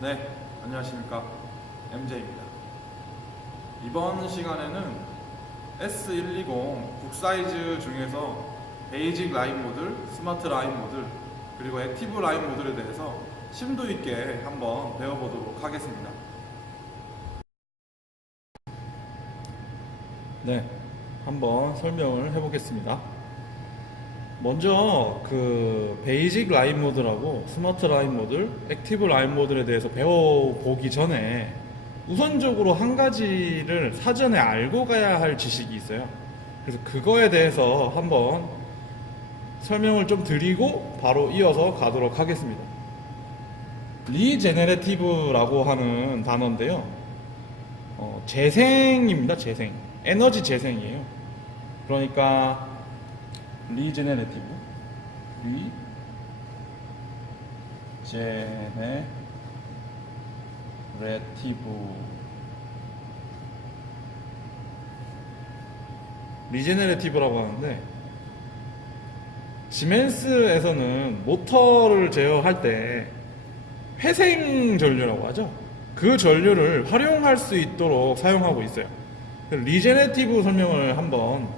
네, 안녕하십니까. MJ입니다. 이번 시간에는 S120 북사이즈 중에서 베이직 라인 모듈, 스마트 라인 모듈, 그리고 액티브 라인 모듈에 대해서 심도 있게 한번 배워보도록 하겠습니다. 네, 한번 설명을 해보겠습니다. 먼저 그 베이직 라인 모드라고 스마트 라인 모드, 액티브 라인 모드에 대해서 배워보기 전에 우선적으로 한 가지를 사전에 알고 가야 할 지식이 있어요. 그래서 그거에 대해서 한번 설명을 좀 드리고 바로 이어서 가도록 하겠습니다. 리제네레티브라고 하는 단어인데요. 재생입니다. 재생. 에너지 재생이에요. 그러니까 리제네레티브, 리제네레티브라고 하는데, 시멘스에서는 모터를 제어할 때 회생 전류라고 하죠. 그 전류를 활용할 수 있도록 사용하고 있어요. 리제네티브 설명을 한번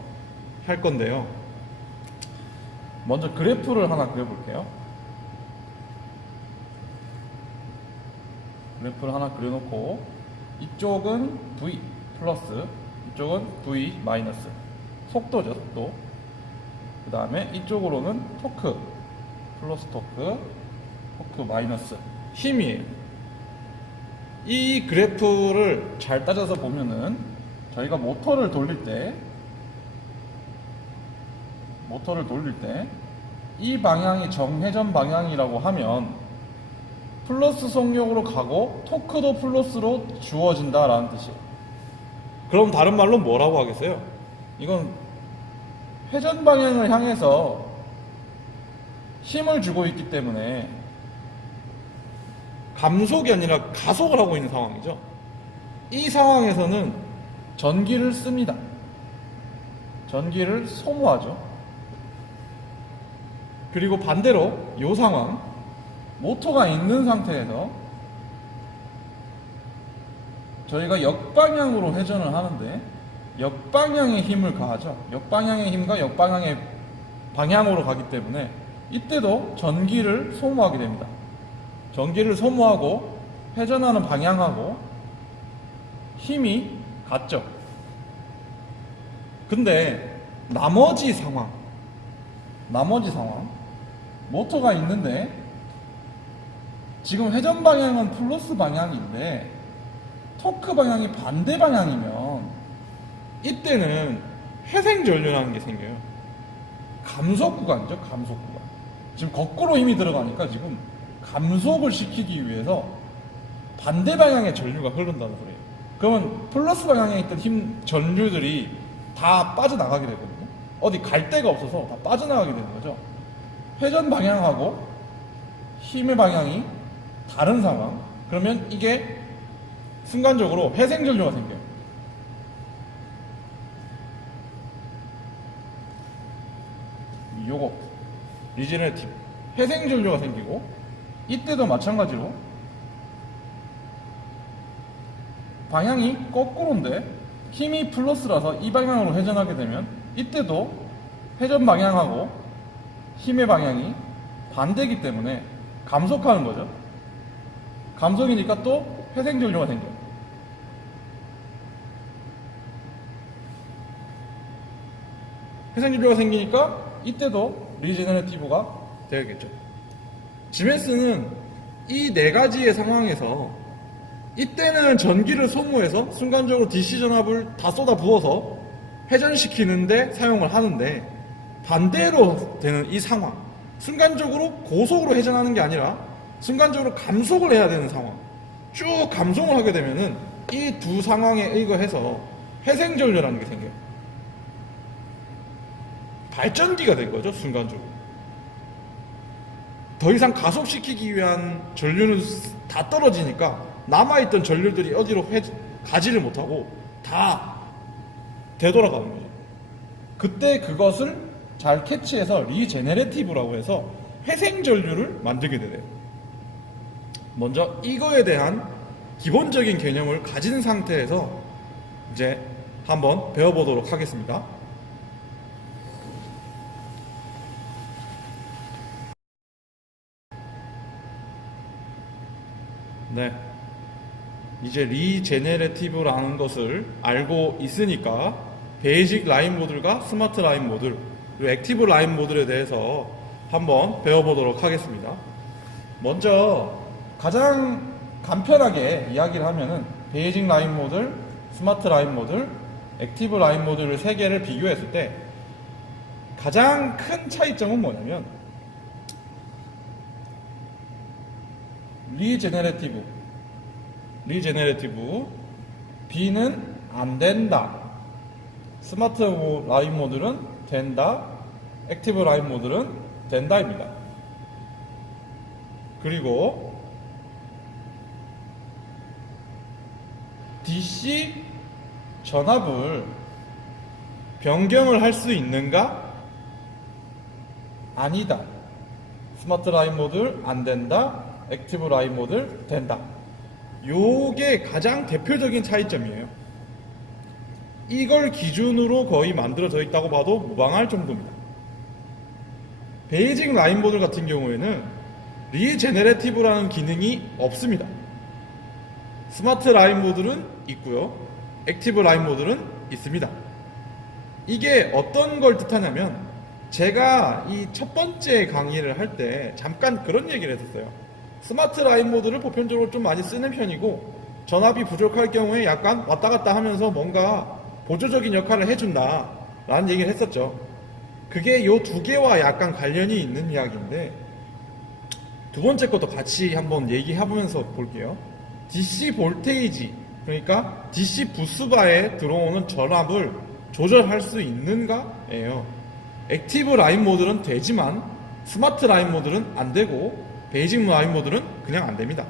할 건데요. 먼저 그래프를 하나 그려볼게요. 그래프를 하나 그려놓고 이쪽은 V 플러스, 이쪽은 V 마이너스. 속도죠, 속도. 그 다음에 이쪽으로는 토크 플러스 토크, 토크 마이너스 힘이에요. 이 그래프를 잘 따져서 보면은 저희가 모터를 돌릴 때 이 방향이 정회전 방향이라고 하면 플러스 속력으로 가고 토크도 플러스로 주어진다라는 뜻이에요. 그럼 다른 말로 뭐라고 하겠어요? 이건 회전 방향을 향해서 힘을 주고 있기 때문에 감속이 아니라 가속을 하고 있는 상황이죠. 이 상황에서는 전기를 씁니다. 전기를 소모하죠. 그리고 반대로 이 상황, 모터가 있는 상태에서 저희가 역방향으로 회전을 하는데 역방향의 힘을 가하죠. 역방향의 힘과 역방향의 방향으로 가기 때문에 이때도 전기를 소모하게 됩니다. 전기를 소모하고 회전하는 방향하고 힘이 같죠. 근데 나머지 상황, 모터가 있는데 지금 회전 방향은 플러스 방향인데 토크 방향이 반대 방향이면 이때는 회생 전류라는 게 생겨요. 감속 구간이죠, 감속 구간. 지금 거꾸로 힘이 들어가니까 지금 감속을 시키기 위해서 반대 방향의 전류가 흐른다는 소리예요. 그러면 플러스 방향에 있던 힘 전류들이 다 빠져나가게 되거든요. 어디 갈 데가 없어서 다 빠져나가게 되는 거죠. 회전 방향하고 힘의 방향이 다른 상황. 그러면 이게 순간적으로 회생 전류가 생겨요. 요거 리제네티브 회생 전류가 생기고, 이때도 마찬가지로 방향이 거꾸로인데 힘이 플러스라서 이 방향으로 회전하게 되면 이때도 회전 방향하고 힘의 방향이 반대이기 때문에 감속하는 거죠. 감속이니까 또 회생 전류가 생겨요. 회생 전류가 생기니까 이때도 리제너레티브가 되겠죠. 지멘스는 이 네 가지의 상황에서 이때는 전기를 소모해서 순간적으로 DC 전압을 다 쏟아 부어서 회전시키는데 사용을 하는데, 반대로 되는 이 상황, 순간적으로 고속으로 회전하는 게 아니라 순간적으로 감속을 해야 되는 상황, 쭉 감속을 하게 되면은 이 두 상황에 의거해서 회생 전류라는 게 생겨요. 발전기가 된 거죠, 순간적으로. 더 이상 가속시키기 위한 전류는 다 떨어지니까 남아있던 전류들이 어디로 가지를 못하고 다 되돌아가는 거죠. 그때 그것을 잘 캐치해서 리제네레티브라고 해서 회생 전류를 만들게 되네요. 먼저 이거에 대한 기본적인 개념을 가진 상태에서 이제 한번 배워보도록 하겠습니다. 네. 이제 리제네레티브라는 것을 알고 있으니까 베이직 라인 모듈과 스마트 라인 모듈 그리고 액티브 라인 모듈에 대해서 한번 배워보도록 하겠습니다. 먼저 가장 간편하게 이야기를 하면은 베이직 라인 모듈, 스마트 라인 모듈, 액티브 라인 모듈을 세 개를 비교했을 때 가장 큰 차이점은 뭐냐면 리제네레티브 B는 안 된다. 스마트 라인 모듈은 된다. 액티브 라인 모듈은 된다입니다. 그리고 DC 전압을 변경을 할 수 있는가? 아니다. 스마트 라인 모듈 안 된다. 액티브 라인 모듈 된다. 요게 가장 대표적인 차이점이에요. 이걸 기준으로 거의 만들어져 있다고 봐도 무방할 정도입니다. 베이직 라인 모듈 같은 경우에는 리제네레티브라는 기능이 없습니다. 스마트 라인 모듈은 있고요. 액티브 라인 모듈은 있습니다. 이게 어떤 걸 뜻하냐면 제가 이 첫 번째 강의를 할 때 잠깐 그런 얘기를 했었어요. 스마트 라인 모듈을 보편적으로 좀 많이 쓰는 편이고 전압이 부족할 경우에 약간 왔다 갔다 하면서 뭔가 보조적인 역할을 해준다 라는 얘기를 했었죠. 그게 요 두 개와 약간 관련이 있는 이야기인데 두 번째 것도 같이 한번 얘기해보면서 볼게요. DC 볼테이지 그러니까 DC 부스바에 들어오는 전압을 조절할 수 있는가예요. 액티브 라인 모듈은 되지만 스마트 라인 모듈은 안 되고 베이직 라인 모듈은 그냥 안 됩니다.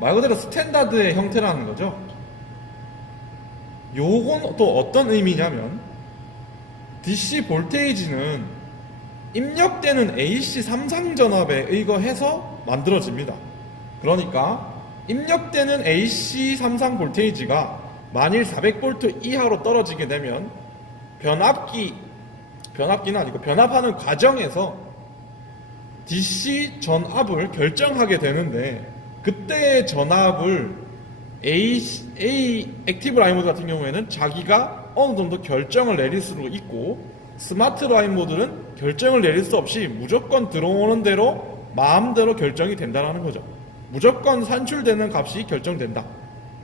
말 그대로 스탠다드의 형태라는 거죠. 요건 또 어떤 의미냐면 DC 볼테이지는 입력되는 AC 삼상 전압에 의거해서 만들어집니다. 그러니까 입력되는 AC 삼상 볼테이지가 만일 400V 이하로 떨어지게 되면 변압기는 아니고 변압하는 과정에서 DC 전압을 결정하게 되는데 그때의 전압을 액티브 라인 모드 같은 경우에는 자기가 어느 정도 결정을 내릴 수도 있고 스마트 라인 모드는 결정을 내릴 수 없이 무조건 들어오는 대로 마음대로 결정이 된다는 거죠. 무조건 산출되는 값이 결정된다.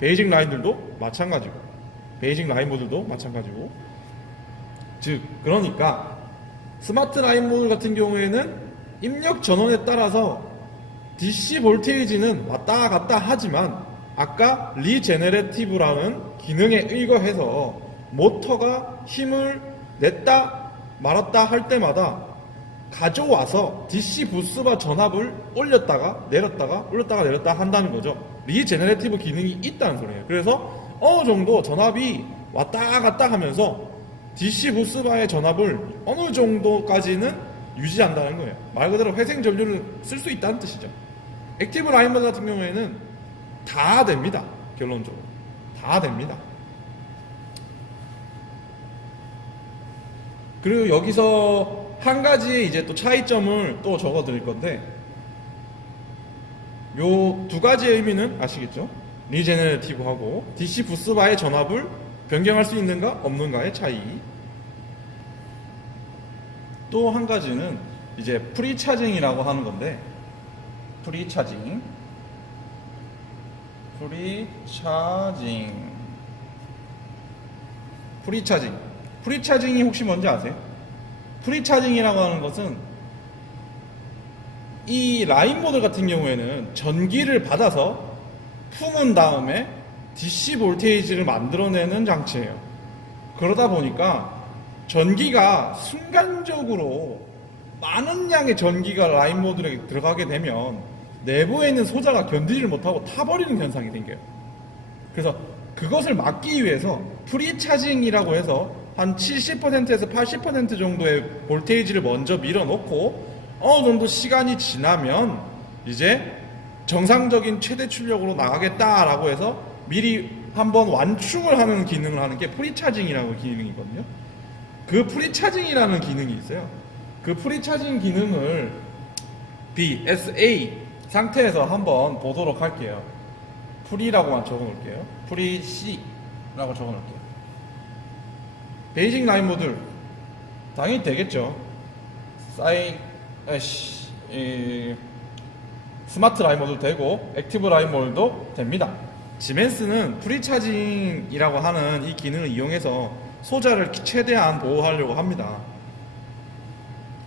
베이직 라인들도 마찬가지고 베이직 라인 모드도 마찬가지고 즉 그러니까 스마트 라인 모드 같은 경우에는 입력 전원에 따라서 DC 볼테이지는 왔다 갔다 하지만 아까 리제네레티브라는 기능에 의거해서 모터가 힘을 냈다 말았다 할 때마다 가져와서 DC 부스바 전압을 올렸다가 내렸다가 올렸다가 내렸다 한다는 거죠. 리제네레티브 기능이 있다는 소리예요. 그래서 어느 정도 전압이 왔다 갔다 하면서 DC 부스바의 전압을 어느 정도까지는 유지한다는 거예요. 말 그대로 회생 전류를 쓸 수 있다는 뜻이죠. 액티브 라인 모드 같은 경우에는 다 됩니다. 결론적으로 다 됩니다. 그리고 여기서 한 가지 이제 또 차이점을 또 적어 드릴 건데 요 두 가지의 의미는 아시겠죠? 리제네레티브하고 DC 부스바의 전압을 변경할 수 있는가 없는가의 차이. 또 한 가지는 이제 프리차징이라고 하는 건데 프리차징 프리차징이 혹시 뭔지 아세요? 프리차징이라고 하는 것은 이 라인 모드 같은 경우에는 전기를 받아서 품은 다음에 DC 볼테이지를 만들어내는 장치예요. 그러다 보니까 전기가 순간적으로 많은 양의 전기가 라인 모듈에 들어가게 되면 내부에 있는 소자가 견디지를 못하고 타버리는 현상이 생겨요. 그래서 그것을 막기 위해서 프리차징이라고 해서 한 70%에서 80% 정도의 볼테이지를 먼저 밀어놓고 어느 정도 시간이 지나면 이제 정상적인 최대 출력으로 나가겠다라고 해서 미리 한번 완충을 하는 기능을 하는 게 프리차징이라고 기능이거든요. 그 프리차징이라는 기능이 있어요. 그 프리차징 기능을 BSA 상태에서 한번 보도록 할게요. 프리라고만 적어놓을게요. 프리 C라고 적어놓을게요. 베이직 라인 모듈 당연히 되겠죠. 스마트 라인 모듈 되고 액티브 라인 모듈도 됩니다. 지멘스는 프리차징이라고 하는 이 기능을 이용해서 소자를 최대한 보호하려고 합니다.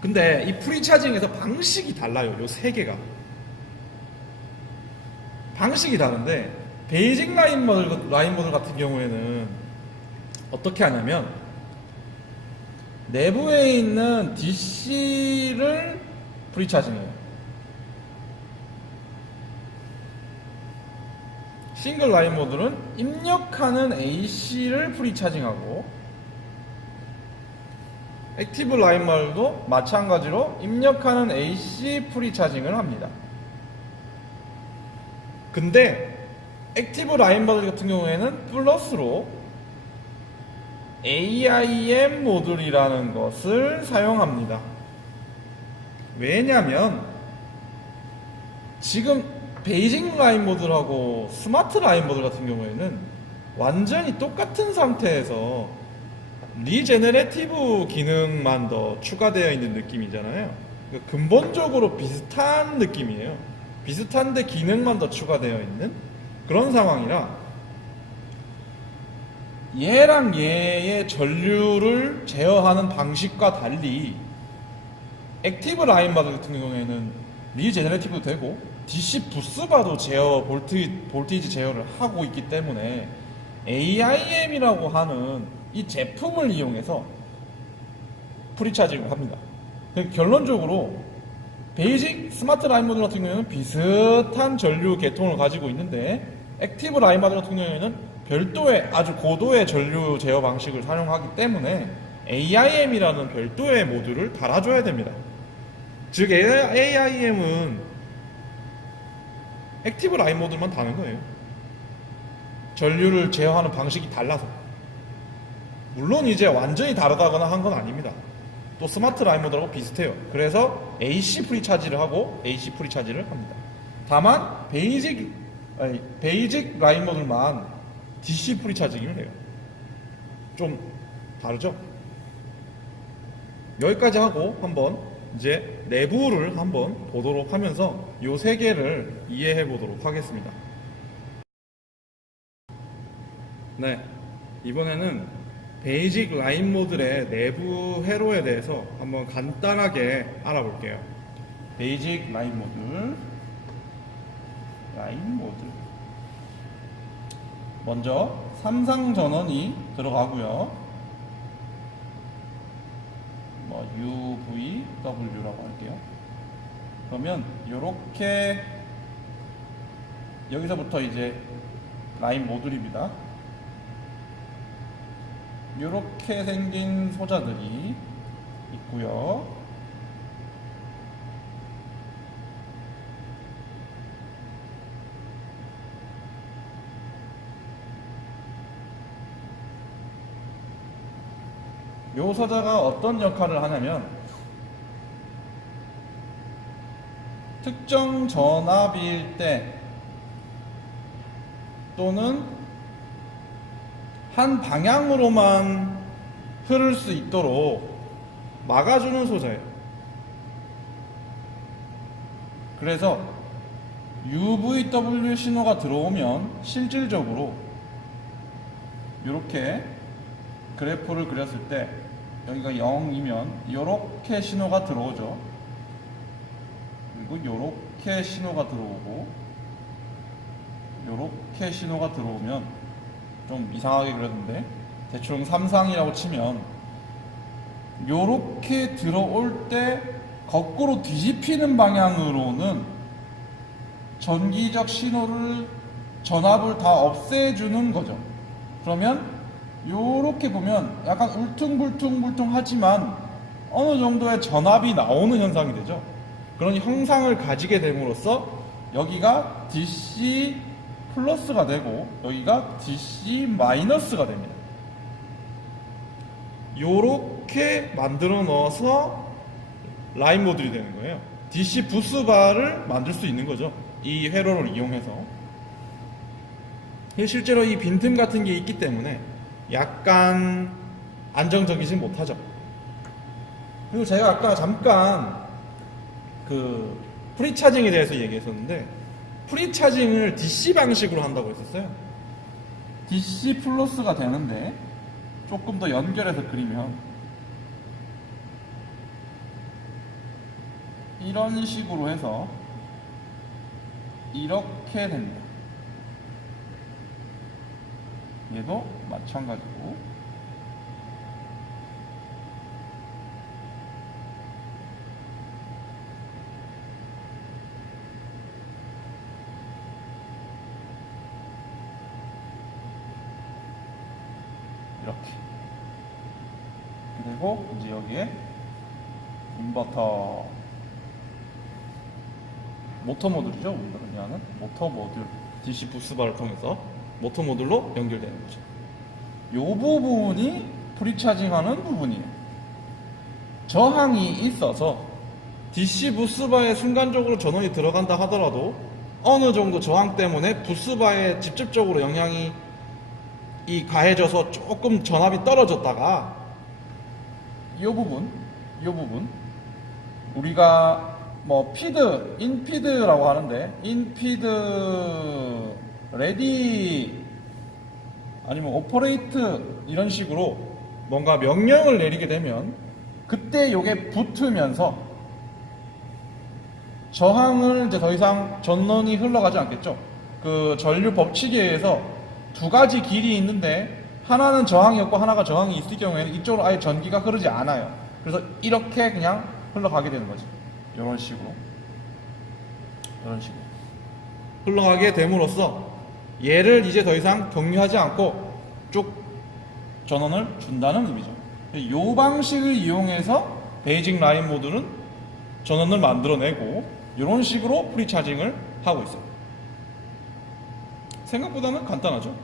근데 이 프리차징에서 방식이 달라요. 요 세 개가 방식이 다른데, 베이직 라인 모듈 같은 경우에는 어떻게 하냐면 내부에 있는 DC를 프리차징해요. 싱글 라인 모듈은 입력하는 AC를 프리차징하고, 액티브 라인 모듈도 마찬가지로 입력하는 AC 프리차징을 합니다. 근데 액티브 라인 모듈 같은 경우에는 플러스로 AIM 모듈이라는 것을 사용합니다. 왜냐면 지금 베이직 라인 모듈하고 스마트 라인 모듈 같은 경우에는 완전히 똑같은 상태에서 리제네레티브 기능만 더 추가되어 있는 느낌이잖아요. 그러니까 근본적으로 비슷한 느낌이에요. 비슷한데 기능만 더 추가되어 있는 그런 상황이라, 얘랑 얘의 전류를 제어하는 방식과 달리 액티브 라인 모듈 같은 경우에는 리제너레티브도 되고 DC 부스바도 제어, 볼티지 제어를 하고 있기 때문에 AIM이라고 하는 이 제품을 이용해서 프리차징을 합니다. 결론적으로 베이직 스마트 라인 모듈 같은 경우에는 비슷한 전류 계통을 가지고 있는데, 액티브 라인 모듈 같은 경우에는 별도의 아주 고도의 전류 제어 방식을 사용하기 때문에 AIM이라는 별도의 모듈을 달아줘야 됩니다. 즉 AIM은 액티브 라인 모듈만 다는 거예요. 전류를 제어하는 방식이 달라서. 물론 이제 완전히 다르다거나 한 건 아닙니다. 또 스마트 라인 모듈하고 비슷해요. 그래서 AC 프리차지를 하고 AC 프리차지를 합니다. 다만 베이직 라인 모듈만 DC 프리차징을 해요. 좀 다르죠? 여기까지 하고 한번 이제 내부를 한번 보도록 하면서 요 세 개를 이해해 보도록 하겠습니다. 네, 이번에는 베이직 라인 모듈의 내부 회로에 대해서 한번 간단하게 알아볼게요. 베이직 라인 모듈. 먼저 삼상 전원이 들어가고요. UVW라고 할게요. 그러면 이렇게 여기서부터 이제 라인 모듈입니다. 이렇게 생긴 소자들이 있고요. 요 소자가 어떤 역할을 하냐면, 특정 전압일 때 또는 한 방향으로만 흐를 수 있도록 막아주는 소자예요. 그래서 UVW 신호가 들어오면 실질적으로 이렇게 그래프를 그렸을 때 여기가 0이면 이렇게 신호가 들어오죠. 그리고 이렇게 신호가 들어오고 이렇게 신호가 들어오면, 좀 이상하게 그렸는데 대충 삼상이라고 치면 이렇게 들어올 때 거꾸로 뒤집히는 방향으로는 전기적 신호를, 전압을 다 없애주는 거죠. 그러면 요렇게 보면 약간 울퉁불퉁하지만 어느 정도의 전압이 나오는 현상이 되죠. 그런 형상을 가지게 됨으로써 여기가 DC 플러스가 되고 여기가 DC 마이너스가 됩니다. 요렇게 만들어 넣어서 라인 모듈이 되는 거예요. DC 부스바를 만들 수 있는 거죠. 이 회로를 이용해서. 실제로 이 빈틈 같은 게 있기 때문에 약간 안정적이지 못하죠. 그리고 제가 아까 잠깐 그 프리차징에 대해서 얘기했었는데, 프리차징을 DC 방식으로 한다고 했었어요. DC 플러스가 되는데 조금 더 연결해서 그리면 이런 식으로 해서 이렇게 됩니다. 얘도 마찬가지고 이렇게. 그리고 이제 여기에 인버터 모터 모듈이죠. 우리가 그냥 모터 모듈 DC 부스바를 통해서 모터 모듈로 연결되는 거죠. 이 부분이 프리차징하는 부분이에요. 저항이 있어서 DC 부스바에 순간적으로 전원이 들어간다 하더라도 어느 정도 저항 때문에 부스바에 직접적으로 영향이 가해져서 조금 전압이 떨어졌다가 이 부분 우리가 뭐 피드, 인피드라고 하는데 인피드, 레디 아니면 오퍼레이트 이런 식으로 뭔가 명령을 내리게 되면 그때 요게 붙으면서 저항을 이제 더 이상 전원이 흘러가지 않겠죠. 그 전류 법칙에 의해서 두 가지 길이 있는데 하나는 저항이 없고 하나가 저항이 있을 경우에는 이쪽으로 아예 전기가 흐르지 않아요. 그래서 이렇게 그냥 흘러가게 되는 거지. 이런 식으로 흘러가게 됨으로써 얘를 이제 더 이상 경유하지 않고 쭉 전원을 준다는 의미죠. 이 방식을 이용해서 베이직 라인 모듈은 전원을 만들어내고 이런 식으로 프리차징을 하고 있어요. 생각보다는 간단하죠.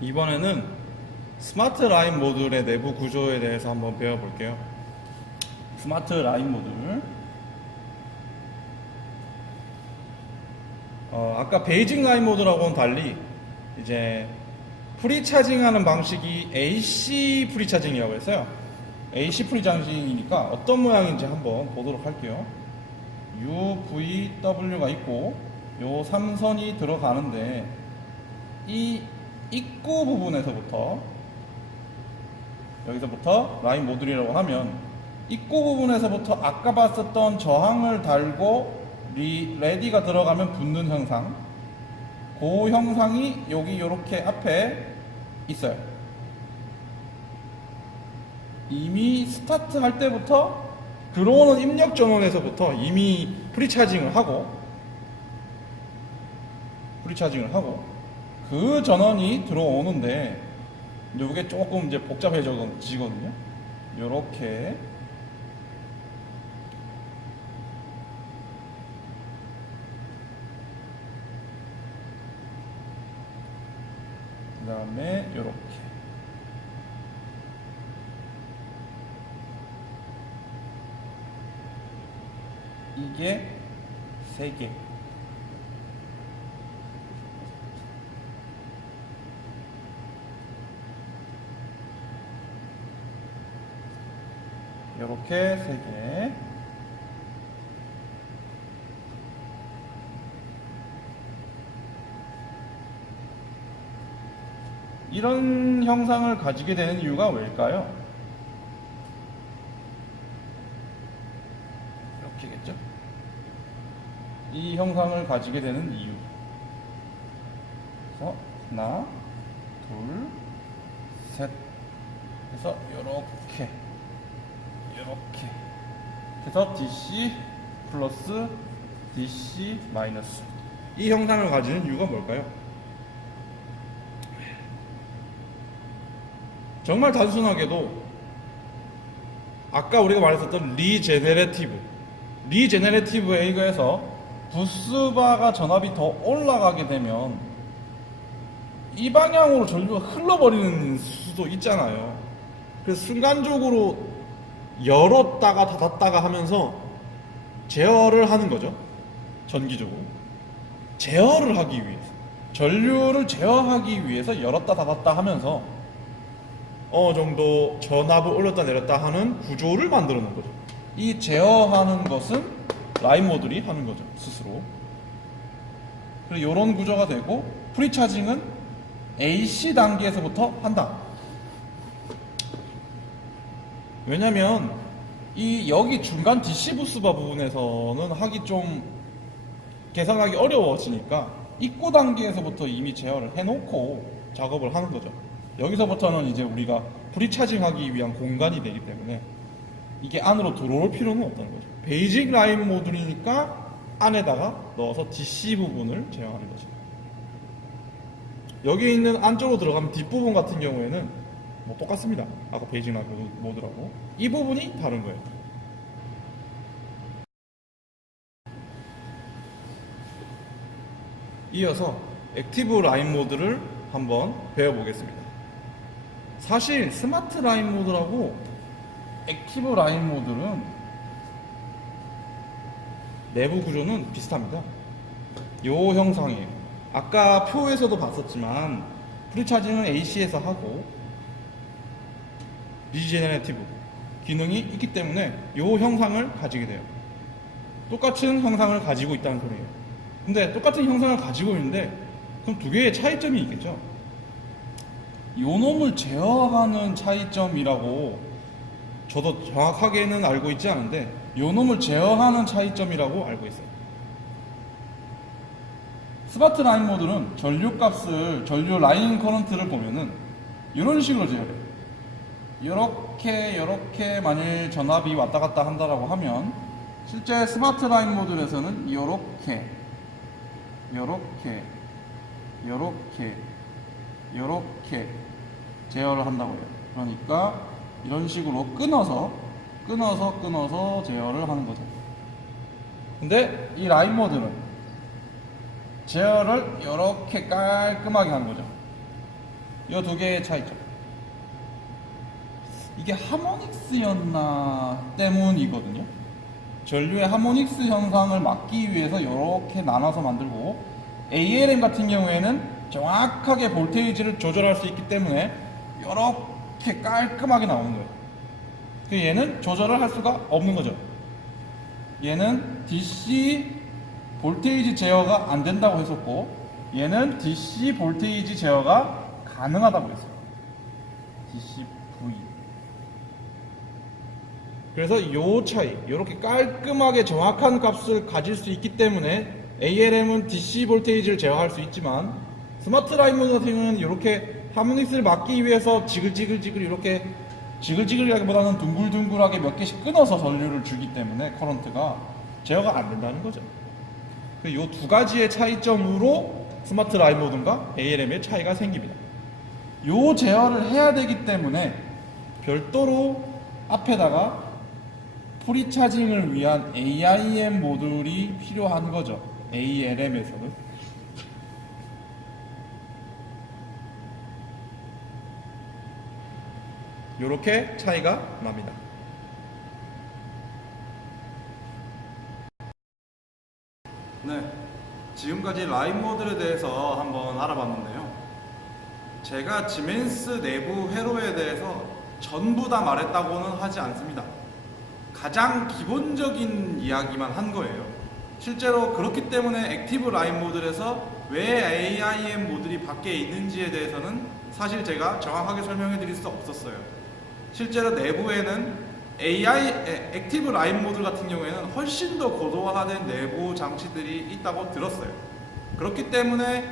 이번에는 스마트 라인 모듈의 내부 구조에 대해서 한번 배워볼게요. 스마트 라인 모듈. 아까 베이직 라인 모듈하고는 달리 이제 프리차징하는 방식이 AC 프리차징이라고 했어요. AC 프리차징이니까 어떤 모양인지 한번 보도록 할게요. UVW가 있고 요 3선이 들어가는데 이 입구 부분에서부터 여기서부터 라인 모듈이라고 하면 입구 부분에서부터 아까 봤었던 저항을 달고 레디가 들어가면 붙는 형상, 그 형상이 여기 이렇게 앞에 있어요. 이미 스타트 할 때부터 들어오는 입력 전원에서부터 이미 프리차징을 하고 그 전원이 들어오는데 이게 조금 이제 복잡해지거든요. 요렇게 그 다음에 요렇게 이게 3개. 이렇게 3개. 이런 형상을 가지게 되는 이유가 왜일까요? 이렇게겠죠? 이 형상을 가지게 되는 이유. 그래서 하나, 둘, 셋. 그래서 이렇게 그래서 DC 플러스 DC 마이너스 이 형상을 가지는 이유가 뭘까요? 정말 단순하게도 아까 우리가 말했었던 리제네레티브에 의해서 부스바가 전압이 더 올라가게 되면 이 방향으로 전류가 흘러버리는 수도 있잖아요. 그래서 순간적으로 열었다가 닫았다가 하면서 제어를 하는 거죠. 전기적으로 제어를 하기 위해서, 전류를 제어하기 위해서 열었다 닫았다 하면서 어느 정도 전압을 올렸다 내렸다 하는 구조를 만들어 놓은 거죠. 이 제어하는 것은 라인 모듈이 하는 거죠, 스스로. 그리고 이런 구조가 되고, 프리차징은 AC 단계에서부터 한다. 왜냐면 이 여기 중간 DC 부스바 부분에서는 하기 좀 계산하기 어려워지니까 입고 단계에서부터 이미 제어를 해놓고 작업을 하는 거죠. 여기서부터는 이제 우리가 프리차징하기 위한 공간이 되기 때문에 이게 안으로 들어올 필요는 없다는 거죠. 베이직 라인 모듈이니까 안에다가 넣어서 DC 부분을 제어하는 거죠. 여기 있는 안쪽으로 들어가면 뒷부분 같은 경우에는 뭐 똑같습니다. 아까 베이직 라인 모듈하고 이 부분이 다른 거예요. 이어서 액티브 라인 모드를 한번 배워보겠습니다. 사실 스마트 라인 모드라고 액티브 라인 모드는 내부 구조는 비슷합니다. 요 형상이에요. 아까 표에서도 봤었지만 프리차징은 AC에서 하고 리제네레티브 기능이 있기 때문에 요 형상을 가지게 돼요. 똑같은 형상을 가지고 있다는 소리예요. 근데 똑같은 형상을 가지고 있는데 그럼 두 개의 차이점이 있겠죠. 요 놈을 제어하는 차이점이라고 저도 정확하게는 알고 있지 않은데 요 놈을 제어하는 차이점이라고 알고 있어요. 스마트 라인 모드는 전류 라인 커런트를 보면은 이런 식으로 제어해요. 요렇게 만일 전압이 왔다 갔다 한다라고 하면 실제 스마트 라인 모듈에서는 요렇게 제어를 한다고 해요. 그러니까 이런 식으로 끊어서 제어를 하는 거죠. 근데 이 라인 모드는 제어를 이렇게 깔끔하게 하는 거죠. 이 두 개의 차이점. 이게 하모닉스였나 때문이거든요. 전류의 하모닉스 현상을 막기 위해서 이렇게 나눠서 만들고, ALM 같은 경우에는 정확하게 볼테이지를 조절할 수 있기 때문에 이렇게 깔끔하게 나오는 거예요. 얘는 조절을 할 수가 없는 거죠. 얘는 DC 볼테이지 제어가 안 된다고 했었고, 얘는 DC 볼테이지 제어가 가능하다고 했어요. DCV. 그래서 요 차이, 이렇게 깔끔하게 정확한 값을 가질 수 있기 때문에 ALM은 DC 볼테이지를 제어할 수 있지만 스마트 라인 모드 같은 경우는 이렇게 하모닉스를 막기 위해서 이렇게 지글지글하기보다는 둥글둥글하게 몇 개씩 끊어서 전류를 주기 때문에 커런트가 제어가 안 된다는 거죠. 이 두 가지의 차이점으로 스마트 라인 모드과 ALM의 차이가 생깁니다. 요 제어를 해야 되기 때문에 별도로 앞에다가 프리차징을 위한 AIM 모듈이 필요한 거죠. ALM에서는. 요렇게 차이가 납니다. 네, 지금까지 라인 모듈에 대해서 한번 알아봤는데요. 제가 지멘스 내부 회로에 대해서 전부 다 말했다고는 하지 않습니다. 가장 기본적인 이야기만 한 거예요. 실제로 그렇기 때문에 액티브 라인 모듈에서 왜 AIM 모듈이 밖에 있는지에 대해서는 사실 제가 정확하게 설명해 드릴 수 없었어요. 실제로 내부에는 액티브 라인 모듈 같은 경우에는 훨씬 더 고도화된 내부 장치들이 있다고 들었어요. 그렇기 때문에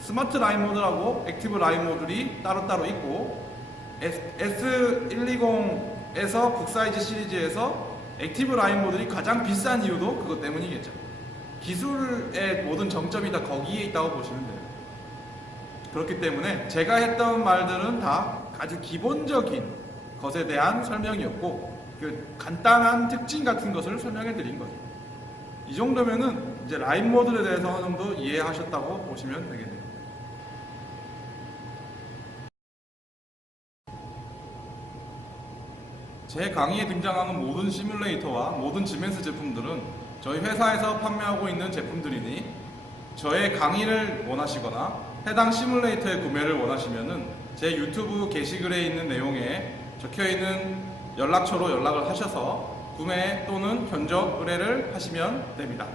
스마트 라인 모듈하고 액티브 라인 모듈이 따로따로 있고, S120에서 북사이즈 시리즈에서 액티브 라인 모듈이 가장 비싼 이유도 그것 때문이겠죠. 기술의 모든 정점이 다 거기에 있다고 보시면 돼요. 그렇기 때문에 제가 했던 말들은 다 아주 기본적인 것에 대한 설명이었고, 그 간단한 특징 같은 것을 설명해 드린 거죠. 이 정도면은 이제 라인 모드에 대해서 어느 정도 이해하셨다고 보시면 되겠네요. 제 강의에 등장하는 모든 시뮬레이터와 모든 지멘스 제품들은 저희 회사에서 판매하고 있는 제품들이니 저의 강의를 원하시거나 해당 시뮬레이터의 구매를 원하시면은 제 유튜브 게시글에 있는 내용에 적혀 있는 연락처로 연락을 하셔서 구매 또는 견적 의뢰를 하시면 됩니다.